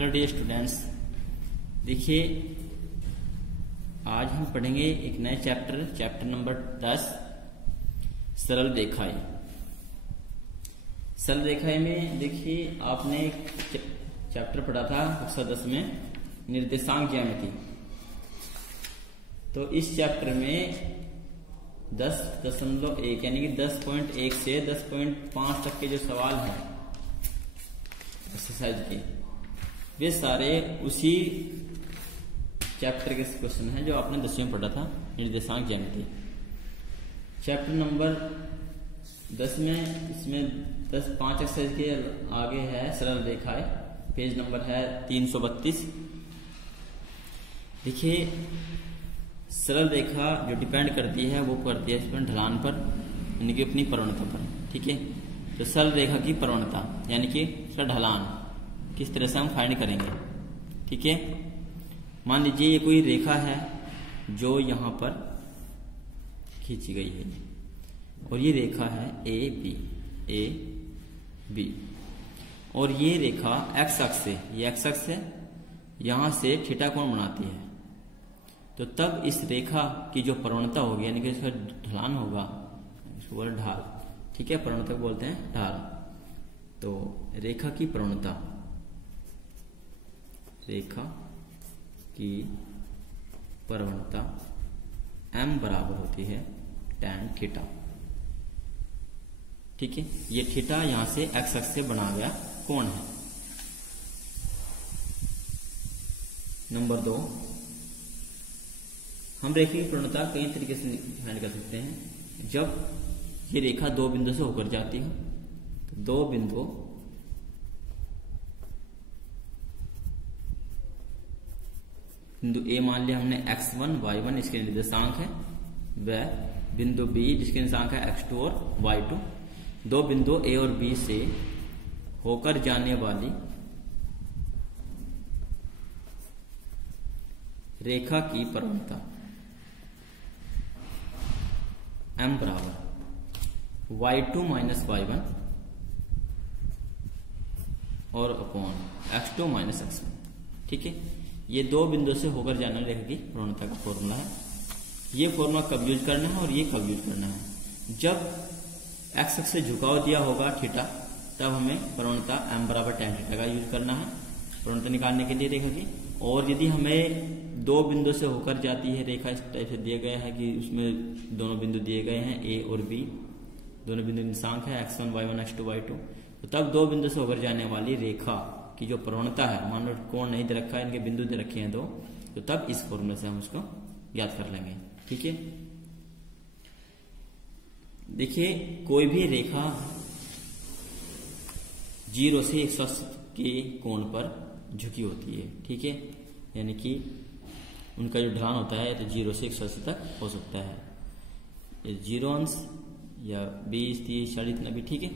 Hello dear students, देखिए आज हम पढ़ेंगे एक नए चैप्टर नंबर 10 सरल रेखाएं। सरल रेखाएं में देखिए आपने एक चैप्टर पढ़ा था कक्षा 10 में निर्देशांक ज्यामिति। तो इस चैप्टर में 10.1 यानी कि 10.1 से 10.5 तक के जो सवाल हैं एक्सरसाइज के, वे सारे उसी चैप्टर के क्वेश्चन हैं जो आपने 10वीं में पढ़ा था, निर्देशांक ज्यामिति। चैप्टर नंबर 10 में इसमें 5 एक्सरसाइज के आगे है सरल रेखाएं, पेज नंबर है 332। देखिए सरल रेखा जो डिपेंड करती है वो करती है इसमें ढलान पर, यानी कि अपनी प्रवणता पर। ठीक है, तो सरल रेखा की प्रवणता यानी कि इसका ढलान किस तरह से हम फाइंड करेंगे। ठीक है, मान लीजिए ये कोई रेखा है जो यहां पर खींची गई है और ये रेखा है ए बी और ये रेखा एक्स अक्ष से, ये एक्स अक्ष से यहां से थीटा कोण बनाती है। तो तब इस रेखा की जो प्रवणता होगी यानी कि इसका ढलान होगा, इसको बोले ढाल। ठीक है, प्रवणता को बोलते हैं ढाल। तो रेखा की प्रवणता, रेखा की प्रवणता m बराबर होती है tan थीटा। ठीक है, ये थीटा यहां से एक्स अक्ष से बना गया कोण है। नंबर 2, हम रेखा की प्रवणता कई तरीके से फाइंड कर सकते हैं। जब ये रेखा दो बिंदु से होकर जाती है तो दो बिंदु ए मान लिया हमने x1 y1 इसके निर्देशांक है, वह बिंदु B जिसके निर्देशांक है x2 और y2। दो बिंदु A और B से होकर जाने वाली रेखा की प्रवणता m बराबर y2 माइनस y1 और अपॉन x2 माइनस x1। ठीक है, ये दो बिंदु से होकर जाने रेखा की प्रवणता का फॉर्मूला है। ये फॉर्मूला कब यूज करना है और ये कब यूज करना है? जब एक्स अक्ष से झुकाव दिया होगा थीटा, तब हमें प्रवणता m बराबर tan थीटा का यूज करना है प्रवणता निकालने के लिए रेखा की। और यदि हमें दो बिंदु से होकर जाती है रेखा, इस टाइप से दिया गया है कि उसमें दोनों बिंदु दिए गए हैं a और b, दोनों बिंदु निर्देशांक है x1 y1 x2 y2, तो तब दो बिंदु से होकर जाने वाली रेखा की जो प्रवणता है, मान लो कोण नहीं दे रखा है, इनके बिंदु दे रखे हैं दो, तो तब इस फॉर्मूले से हम उसको याद कर लेंगे। ठीक है, देखिए कोई भी रेखा 0 से 180 के कोण पर झुकी होती है। ठीक है, यानी कि उनका जो ढलान होता है तो 0 से 180 तक हो सकता है, 0 अंश या 20 30 40 इतना भी। ठीक है,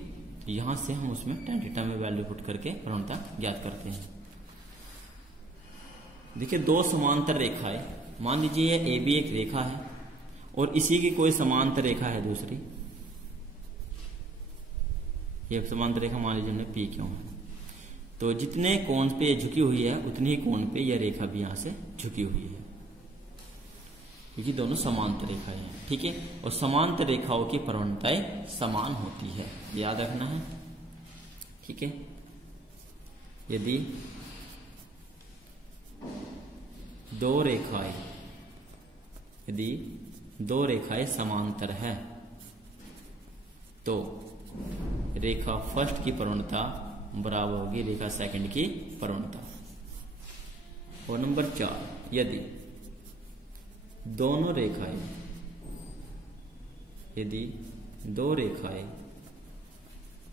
तो यहां से हम उसमें tan थीटा में वैल्यू पुट करके प्रवणता ज्ञात करते हैं। देखिए दो समांतर रेखाएं, मान लीजिए ये AB एक रेखा है और इसी की कोई समांतर रेखा है दूसरी, ये समांतर रेखा मान लीजिए हमने P क्यों है, तो जितने कोण पे ये झुकी हुई है उतनी ही कोण पे यह रेखा भी यहां से झुकी हुई है, क्योंकि दोनों समांतर रेखाएं हैं। ठीक है, और समांतर रेखाओं की प्रवणताएं समान होती है, याद रखना है। ठीक है, यदि दो रेखाएं समांतर है तो रेखा फर्स्ट की प्रवणता बराबर होगी रेखा सेकंड की प्रवणता। और नंबर 4, यदि दो रेखाएं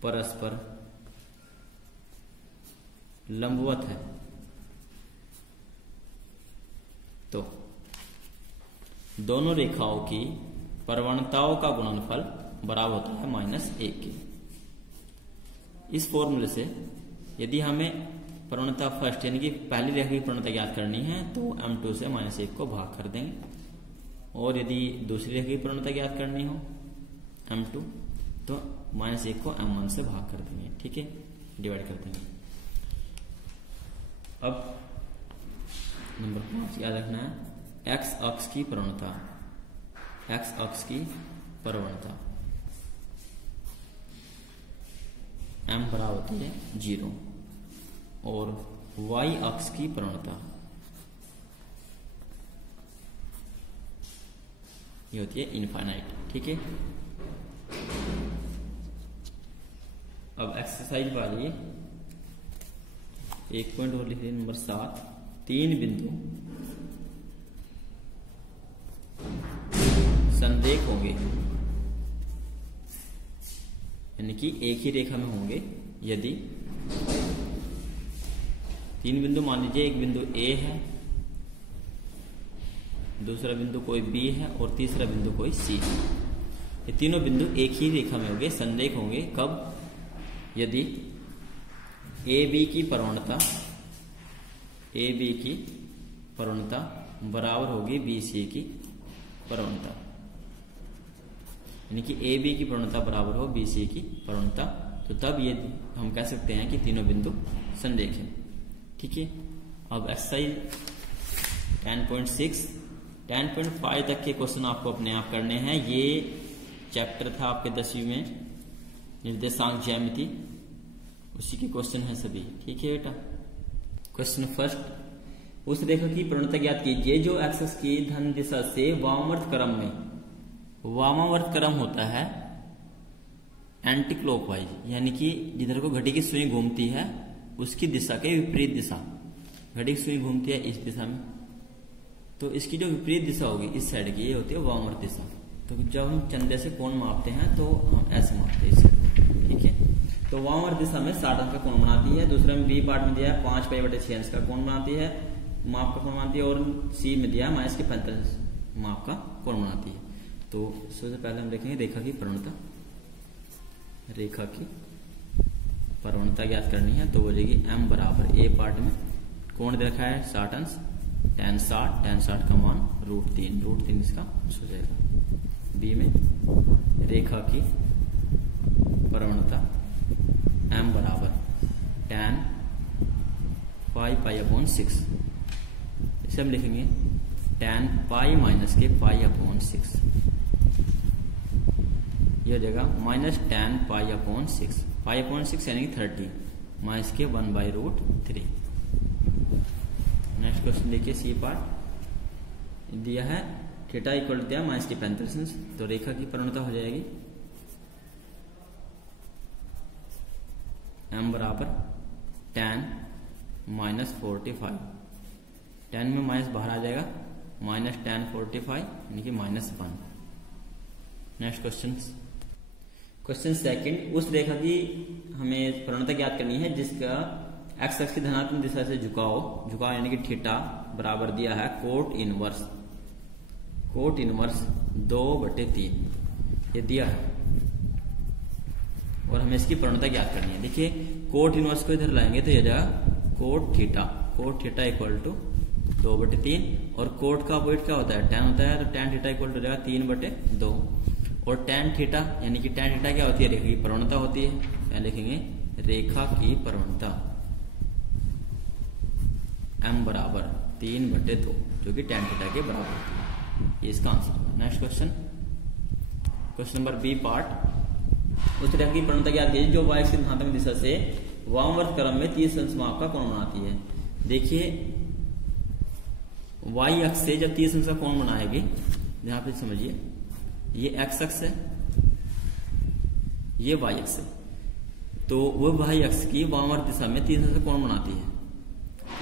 परस्पर लंबवत है तो दोनों रेखाओं की प्रवणताओं का गुणनफल बराबर होता है -1 के। इस फॉर्मूले से यदि हमें प्रवणता फर्स्ट यानी कि पहली रेखा की प्रवणता ज्ञात करनी है तो m2 से -1 को भाग कर देंगे, और यदि दूसरी रेखा की प्रवणता ज्ञात करनी हो m2 तो -1 को m1 से भाग कर देंगे। ठीक है, डिवाइड कर देंगे। अब नंबर 5 याद रखना है, एक्स अक्ष की प्रवणता, एक्स अक्ष की प्रवणता m बराबर होती है 0 और y अक्ष की प्रवणता ये होती है इनफाइनाइट। ठीक है, अब एक्सरसाइज वाली एक पॉइंट और लिख लीजिए, नंबर 7, 3 बिंदु संरेख होंगे, यानी कि एक ही रेखा में होंगे यदि 3 बिंदु, मान लीजिए एक बिंदु A है, दूसरा बिंदु कोई B है और तीसरा बिंदु कोई C है। ये तीनों बिंदु एक ही रेखा में होंगे, संरेख होंगे। कब? यदि AB की प्रवणता, AB की प्रवणता बराबर होगी BC की प्रवणता, यानी कि AB की प्रवणता बराबर हो BC की प्रवणता, तो तब ये हम कह सकते हैं कि तीनों बिंदु संरेख हैं। ठीक है, अब एक्सरसाइज 10.6 10.5 तक के क्वेश्चन आपको अपने आप करने हैं। ये चैप्टर था आपके 10वीं में निर्देशांक ज्यामिति, उसी के क्वेश्चन है सभी। ठीक है बेटा, क्वेश्चन फर्स्ट, उस रेखा की प्रवणता ज्ञात कीजिए जो एक्स की धन दिशा से वामावर्त क्रम में, वामावर्त क्रम होता है एंटी क्लॉकवाइज, यानी कि जिधर को घड़ी की सुई घूमती है उसकी दिशा के विपरीत दिशा, घड़ी की सुई घूमती है इस दिशा में, तो इसकी जो विपरीत दिशा होगी इस साइड की, ये होती है वामावर्त दिशा। तो जब हम चंदे से कोण मापते हैं तो हम ऐसे मापते हैं इसे। ठीक है, तो वामावर्त दिशा में 60 अंश का कोण बनाती है। दूसरे में बी पार्ट में दिया है 5π/6 अंश का कोण बनाती है, माप का कोण बनाती है, और सी में दिया है -45 माप का कोण बनाती है। तो सबसे पहले हम देखेंगे रेखा की प्रवणता। रेखा की प्रवणता ज्ञात करनी है तो बोलेगी m बराबर a पार्ट में कोण दे रखा है 60 अंश, tan 60 का मान √3 इसका हो जाएगा। b में रेखा की प्रवणता m बराबर tan π/6, इसे हम लिखेंगे tan π-π/6, यह हो जाएगा -tan π/6, π/6 यानी कि 30 माइनस के 1/√3। नेक्स्ट क्वेश्चन देखिए, सी पार्ट दिया है थीटा इक्वल दिया -45, तो रेखा की प्रवणता हो जाएगी m बराबर tan -45, tan में माइनस बाहर आ जाएगा, -tan 45 यानी कि -1। नेक्स्ट क्वेश्चन सेकंड, उस रेखा की हमें प्रवणता ज्ञात करनी है जिसका एक्स अक्ष की धनात्मक दिशा से झुकाव यानी कि थीटा बराबर दिया है कोट इनवर्स 2/3, ये दिया है और हमें इसकी प्रवणता ज्ञात करनी है। देखिए कोट इनवर्स को इधर लाएंगे तो यह जाएगा कोट थीटा इक्वल टू 2/3, और कोट का अपोजिट क्या होता है, tan होता है, तो tan थीटा इक्वल टू जाएगा 3/2, और tan थीटा यानी कि tan थीटा क्या होती है, रेखा की प्रवणता होती है। क्या लिखेंगे, रेखा की प्रवणता m बराबर 3/2 जो कि tan थीटा के बराबर होती है, ये इसका आंसर होगा। Next question number B part, उस रेखा की प्रवणता ज्ञात कीजिए जो y की धनात्मक दिशा से वामवर्त क्रम में 30 अंश माप का कोण बनाती है। देखिए y अक्ष से जब 30 अंश का कोण बनाएगी, यहां पे समझिए ये x अक्ष है, ये y अक्ष है, तो वो y अक्ष की वामवर्त दिशा में 30 अंश का कोण बनाती है।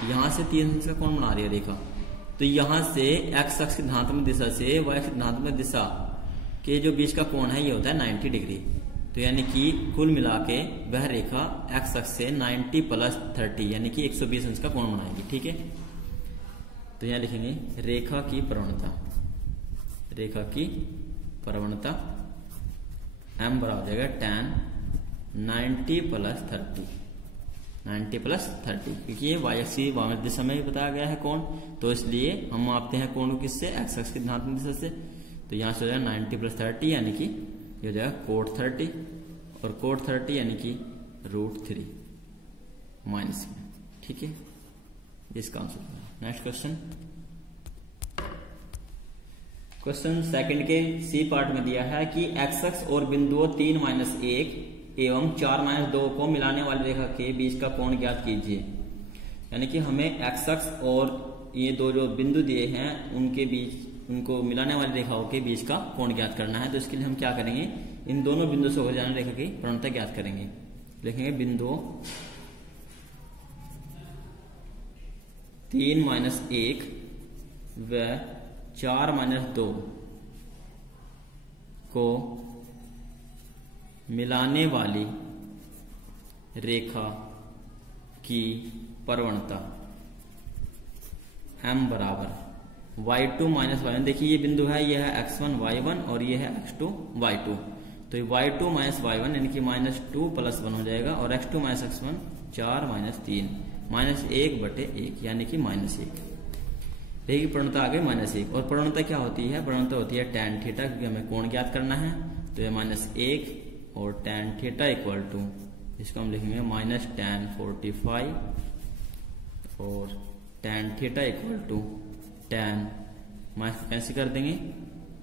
यहां से 30 अंश का कोण बना रही है रेखा, तो यहां से x अक्ष की धनात्मक दिशा से y अक्ष की धनात्मक दिशा के जो बीच का कोण है ये होता है 90 डिग्री। तो यानी कि कुल मिला के वह रेखा x अक्ष से 90 + 30 यानी कि 120 अंश का कोण बनाएगी। ठीक है, तो यहां लिखेंगे रेखा की प्रवणता m बराबर हो जाएगा tan 90 + 30, क्योंकि ये y अक्ष की वामवर्त दिशा में बताया गया है कोण, तो इसलिए हम मापते हैं कोण को किससे, x अक्ष की धनात्मक दिशा से। तो यहां से हो जाएगा 90 + 30 यानी कि ये हो जाएगा कोट 30, और कोट 30 यानी कि √3 माइनस में। ठीक है, इसका answer. Next question, question second के सी पार्ट में दिया है कि एक्स एक्स और बिंदुओं 3-1 एवं 4-2 को मिलाने वाली रेखा के बीच का कोण ज्ञात कीजिए। यानी कि हमें एक्स एक्स और ये दो जो बिंदु दिए हैं उनके बीच, उनको मिलाने वाली रेखाओं के बीच का कोण ज्ञात करना है। तो इसके लिए हम क्या करेंगे, इन दोनों बिंदु से होकर जाने रेखा की प्रवणता ज्ञात करेंगे। लिखेंगे बिंदु 3-1 व 4-2 को मिलाने वाली रेखा की प्रवणता m बराबर y2 - y1। देखिए ये बिंदु है, ये है x1 y1 और ये है x2 y2। तो ये y2 - y1 यानी कि -2 + 1 हो जाएगा और x2 - x1 4 - 3 -1/1 यानी कि -1। देखिए प्रवणता आ गई -1। और प्रवणता क्या होती है, प्रवणता होती है tan थीटा, क्योंकि हमें कोण ज्ञात करना है। तो ये -1 और tan थीटा इक्वल टू, इसको हम लिखेंगे -tan 45 और tan theta equal to tan cancel कर देंगे,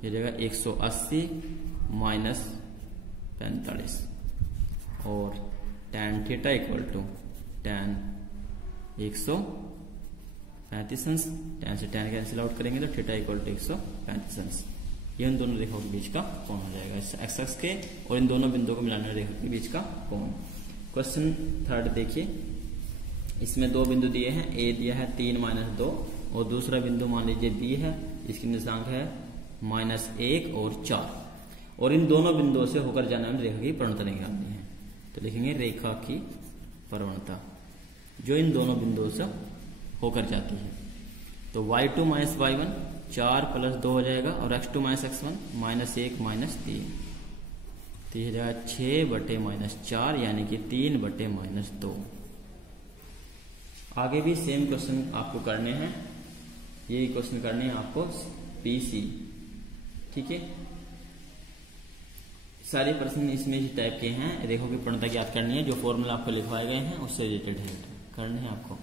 ये जगह 180 - 45 और tan theta equal to tan 135 tan से tan कैंसिल आउट करेंगे तो थीटा इक्वल टू 135। ये उन दोनों रेखाओं के बीच का कोण हो जाएगा, एक्स एक्स के और इन दोनों बिंदुओं को मिलाने वाली रेखा के बीच का कोण। क्वेश्चन थर्ड देखिए, इसमें दो बिंदु दिए हैं, ए दिया है 3-2 और दूसरा बिंदु मान लीजिए बी है, इसकी निर्देशांक है -1 और 4 और इन दोनों बिंदुओं से होकर जाने वाली रेखा की प्रवणता निकालनी है। तो लिखेंगे रेखा की प्रवणता जो इन दोनों बिंदुओं से होकर जाती है। तो y2 - y1 4 + 2 हो जाएगा और x2 - x1 -1 - 3। तो यह जाएगा 6/-4 यानी कि 3/-2। आगे भी सेम क्वेश्चन आपको करने हैं, ये क्वेश्चन करने हैं आपको पीसी, ठीक है। सारे प्रश्न इसमें इस टाइप के हैं, रेखों की प्रवणता ज्ञात करनी है, जो फॉर्मूला आपको लिखवाए गए हैं उससे रिलेटेड है, करने हैं आपको।